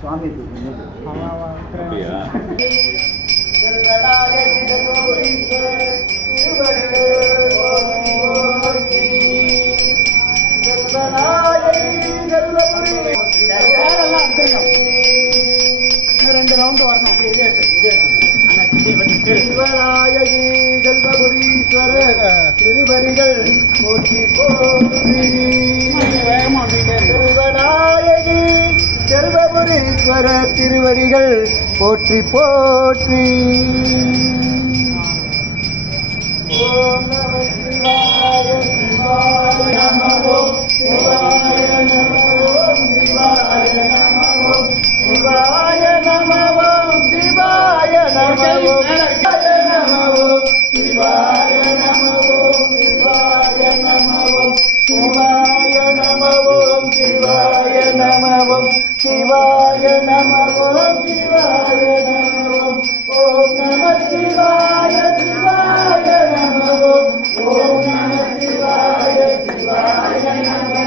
சுவாமி ரெண்டு ரவுண்டு வரணும். திருவநாயகி கல்பபுரீஸ்வரர் திருவடிகள் போற்றி போற்றி. திருவநாயகி கல்பபுரீஸ்வரர் திருவடிகள் போற்றி போற்றி. ஓம் நம சிவாய சிவாய நமோ சிவாய நமோ சிவாய நமோ சிவாய நமோ சிவாய நமோ சிவாய நமோ சிவாய நமோ சிவாய நமோ சிவாய நமோ சிவாய நமோ சிவாய நமோ. ஓம் நம சிவாய சிவாய நமோ. ஓம் நம சிவாய சிவாய நமோ.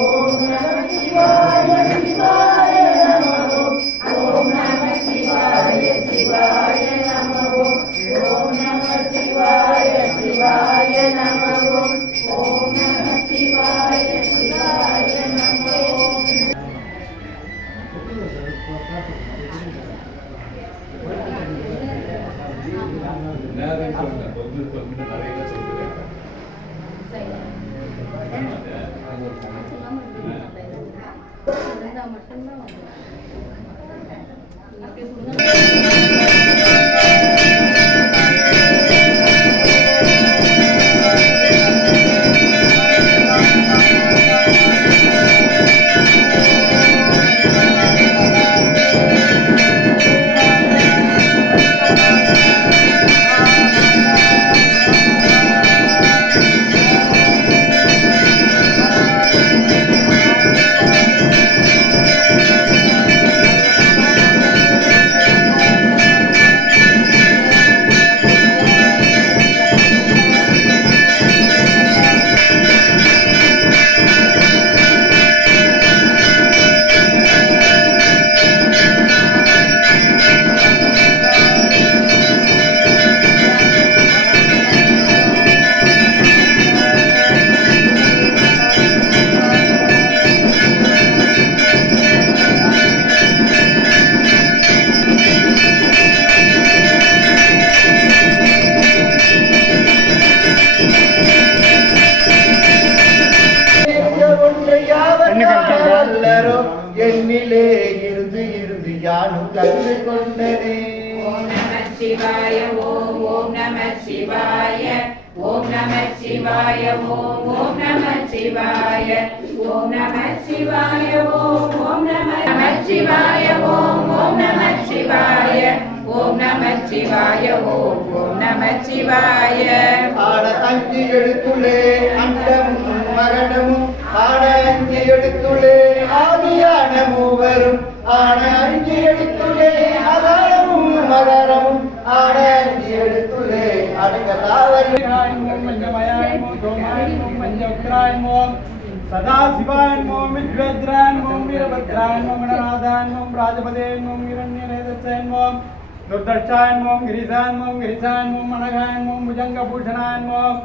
ஓம் நம சிவாய சிவாய நமோ. ஓம் நம சிவாய சிவாய நமோ. ஓம் நம சிவாய சிவாய நமோ. ஓம் நம சிவாய சிவாய நமோ. என்னிலே இருந்து இருந்து யானும் கண்டு கொண்டனே. ஓம் நம சிவாய ஓம் ஓம் நம சிவாய ஓம் நம சிவாய ஓம் ஓம் நம சிவாய ஓம் நம சிவாய ஓம் ஓம் நம சிவாய ஓம் ஓம் நம சிவாய ஓம் நம சிவாய ஓம் ஓம் நம சிவாய. ஆட அஞ்சு எழுத்துளே அண்டமும் மரணமும் ஆட அஞ்சு எழுத்துளே ஆதியான மூவரும் ஆட அஞ்சு எழுத்துளே அகாரமும் மகரமும் ஆட அஞ்சு எழுத்துளே சதாசிவாயன்மோம் வித்வேத்ராயன்மோம் வீரபத்ராயன்மோம் கணநாதாயன்மோம் ராஜபதேன்மோம் இரண்யநேதசேன்மோம் துர்தர்ஷாயன்மோம் கிரிசாயன்மோம் கிரிசாயன்மோம் அனகாயன்மோம் புஜங்கபூஷணாயன்மோம்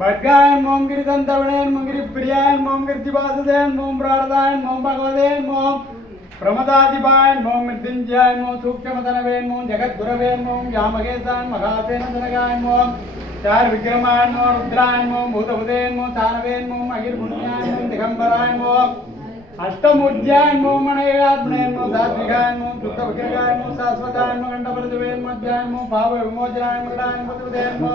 பட்காயன்மோம் கிரிதந்தவணேன்மோம் கிரிப்பிரியாயன்மோம் கிருத்திவாசுதேன்மோம் பிராரதாயன்மோம் பகவதேன்மோம் பிரமதாதிபாயன்மோம் மிருத்யுஞ்சயாயன்மோம் சூக்ஷ்மதனவேன்மோம் ஜகத்குரவேன்மோம் யாமகேசான் மகாசேனதனகாயன்மோம் चार विक्रमायन्मो रुद्रायन्मो भूतभुदेन्मो तानवेन्मो अगिर्पुण्यायन्मो दिगंबरायन्मो अष्टमूर्ध्यायन्मो मनयेयात्मनेन्मो सात्विकायन्मो शुद्धविग्रहायन्मो शाश्वतायन्मो गण्डपरदेवेन्मो अध्यायन्मो भावविमोचनायन्मो गडायन्मो पतिपदेन्मो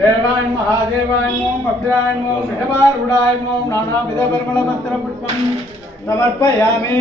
देवायन्मो महादेवायन्मो अभ्यायन्मो वृषभारूढायन्मो नानाविधपरिमलपत्रपुष्पं समर्पयामि.